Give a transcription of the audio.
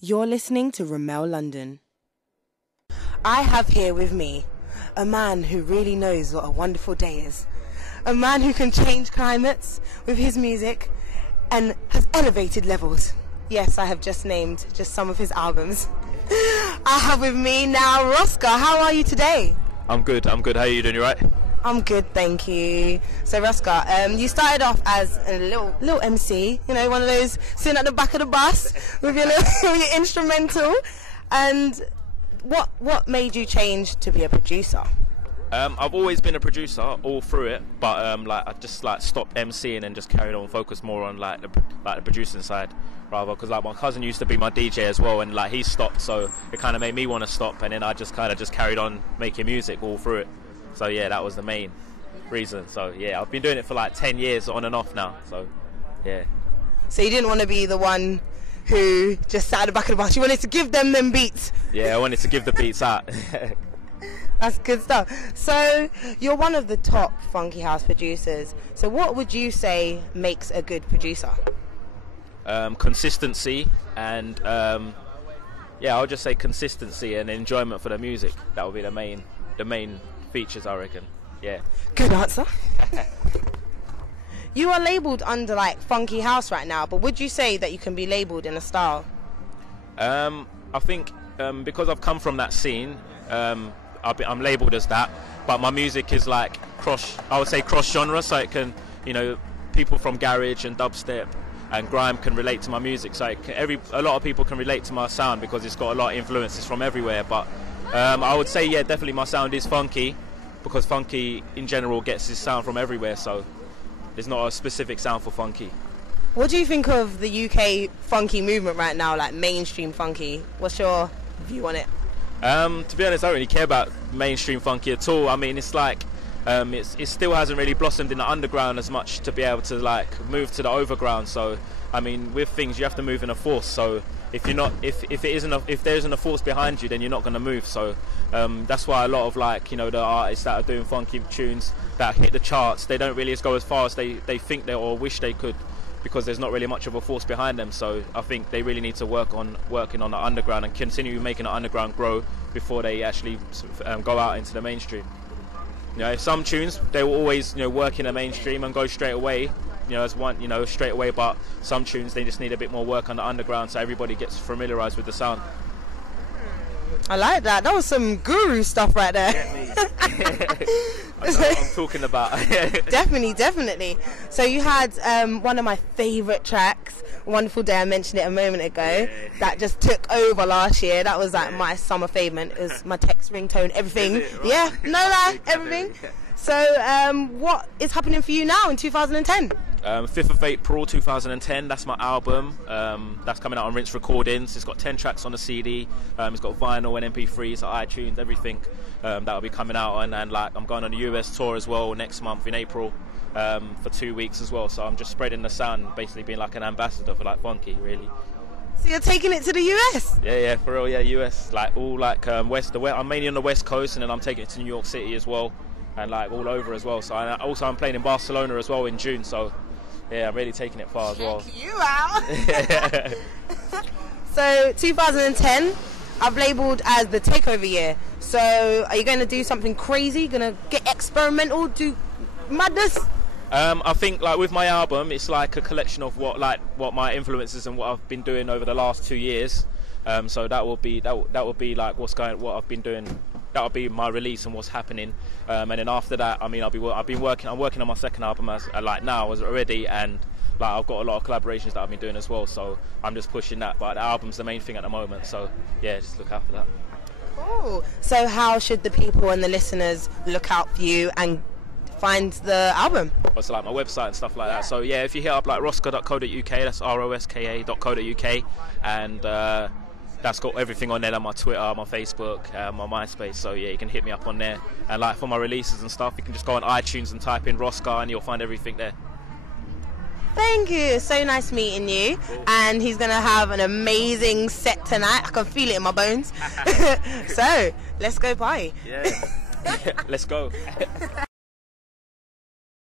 You're listening to Remel London. I have here with me a man who really knows what a wonderful day is. A man who can change climates with his music and has elevated levels. Yes, I have just named just some of his albums. I have with me now Roska. How are you today? I'm good. How are you doing? You right? I'm good, thank you. So Roska, you started off as a little MC, you know, one of those sitting at the back of the bus with your with your instrumental. And what made you change to be a producer? I've always been a producer all through it, but I just stopped MCing and just carried on, focused more on the producing side rather, because my cousin used to be my DJ as well, and he stopped, so it kind of made me want to stop, and then I just carried on making music all through it. So yeah, that was the main reason. So yeah, I've been doing it for 10 years on and off now. So yeah. So you didn't want to be the one who just sat at the back of the bus. You wanted to give them beats. Yeah, I wanted to give the beats out. That's good stuff. So you're one of the top funky house producers. So what would you say makes a good producer? Consistency and I'll just say consistency and enjoyment for the music. That would be the main features, I reckon. Yeah. Good answer. You are labelled under funky house right now, but would you say that you can be labelled in a style? I think because I've come from that scene, I'm labelled as that, but my music is cross genre, so it can, people from garage and dubstep and grime can relate to my music, so a lot of people can relate to my sound because it's got a lot of influences from everywhere. But I would say, yeah, definitely my sound is funky, because funky in general gets its sound from everywhere, so there's not a specific sound for funky. What do you think of the UK funky movement right now, mainstream funky? What's your view on it? To be honest, I don't really care about mainstream funky at all. I mean, it's it still hasn't really blossomed in the underground as much to be able to move to the overground. So I mean, with things you have to move in a force. So if there isn't a force behind you, then you're not going to move. So that's why a lot of the artists that are doing funky tunes that hit the charts, they don't really go as far as they think they or wish they could, because there's not really much of a force behind them. So I think they really need to working on the underground and continue making the underground grow before they actually go out into the mainstream. Some tunes they will always work in the mainstream and go straight away, straight away. But some tunes they just need a bit more work on the underground, so everybody gets familiarised with the sound. I like that. That was some guru stuff right there. I know what I'm talking about. Definitely. So you had one of my favourite tracks, Wonderful Day, I mentioned it a moment ago, that just took over last year. That was my summer favourite. It was my text, ringtone, everything. Right? Yeah, no lie, everything. So what is happening for you now in 2010? 5th of April 2010, that's my album. That's coming out on Rinse Recordings. It's got 10 tracks on the CD. It's got vinyl and MP3s, so iTunes, everything. That'll be coming out, and I'm going on a US tour as well next month in April for 2 weeks as well. So I'm just spreading the sound, basically being an ambassador for funky, really. So you're taking it to the US? Yeah, for real, yeah, US. West. I'm mainly on the West Coast, and then I'm taking it to New York City as well, and all over as well. So I'm playing in Barcelona as well in June. So yeah, I'm really taking it far as well. Check you out. So 2010, I've labelled as the takeover year. So are you going to do something crazy? Going to get experimental, do madness? I think with my album, it's a collection of what my influences and what I've been doing over the last 2 years. So that will be what I've been doing. That will be my release and what's happening. And then after that, I mean, I'm working on my second album now already, and I've got a lot of collaborations that I've been doing as well. So I'm just pushing that. But the album's the main thing at the moment. So yeah, just look out for that. Oh, so how should the people and the listeners look out for you and find the album? It's my website and stuff like that. So yeah, if you hit up roska.co.uk, that's roska.co.uk, and that's got everything on there, on my Twitter, my Facebook, my MySpace. So yeah, you can hit me up on there. And for my releases and stuff, you can just go on iTunes and type in Roska, and you'll find everything there. Thank you. So nice meeting you. Cool. And he's going to have an amazing set tonight. I can feel it in my bones. So let's go party. Yeah. Let's go.